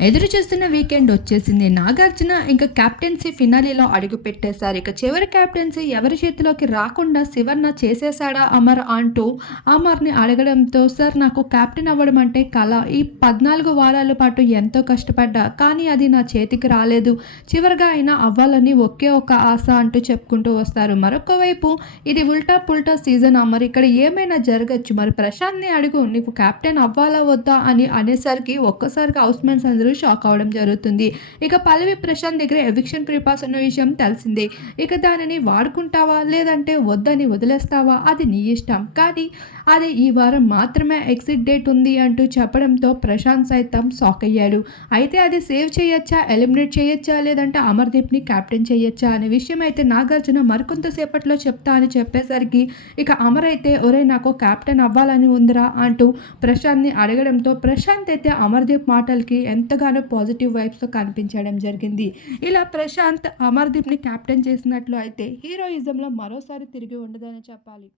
ఎదురు చూస్తున్న వీకెండ్ వచ్చేసింది. నాగార్జున ఇంకా కెప్టెన్సీ ఫినాలీలో అడుగుపెట్టేశారు. ఇక చివరి కెప్టెన్సీ ఎవరి చేతిలోకి రాకుండా శివర్ణ చేసేసాడా అమర్ అంటూ అమర్ని అడగడంతో సార్ నాకు కెప్టెన్ అవ్వడం అంటే కళ ఈ పద్నాలుగు వారాల పాటు ఎంతో కష్టపడ్డా కానీ అది నా చేతికి రాలేదు. చివరిగా అయినా అవ్వాలని ఒకే ఒక ఆశ అంటూ చెప్పుకుంటూ వస్తారు. మరొక వైపు ఇది ఉల్టా పుల్టా సీజన్. అమర్ ఇక్కడ ఏమైనా జరగచ్చు. మరి ప్రశాంత్ని అడుగు. నీకు కెప్టెన్ అవ్వాలా వద్దా? అని అనేసరికి ఒక్కసారిగా హౌస్ అందరూ అందరూ షాక్ అవడం జరుగుతుంది. ఇక పల్లవి ప్రశాంత్ దగ్గర ఎవిక్షన్ ప్రిపాస్ ఉన్న విషయం తెలిసిందే. ఇక దానిని వాడుకుంటావా? లేదంటే వద్దని వదిలేస్తావా? అది నీ ఇష్టం. కానీ అది ఈ వారం మాత్రమే ఎగ్జిట్ డేట్ ఉంది అంటూ చెప్పడంతో ప్రశాంత్ సైతం షాక్ అయ్యాడు. అయితే అది సేవ్ చేయొచ్చా? ఎలిమినేట్ చేయొచ్చా? లేదంటే అమర్దీప్ని క్యాప్టెన్ చేయొచ్చా? అనే విషయం అయితే నాగార్జున మరికొంతసేపట్లో చెప్తా అని చెప్పేసరికి ఇక అమర్ అయితే ఒరే నాకు క్యాప్టెన్ అవ్వాలని ఉందిరా అంటూ ప్రశాంత్ని అడగడంతో ప్రశాంత్ అయితే అమర్దీప్ మాటలకి ఎంత ఎంతగానో పాజిటివ్ వైబ్స్తో కనిపించడం జరిగింది. ఇలా ప్రశాంత్ అమర్దీప్ని క్యాప్టెన్ చేసినట్లు అయితే హీరోయిజంలో మరోసారి తిరిగి ఉండదని చెప్పాలి.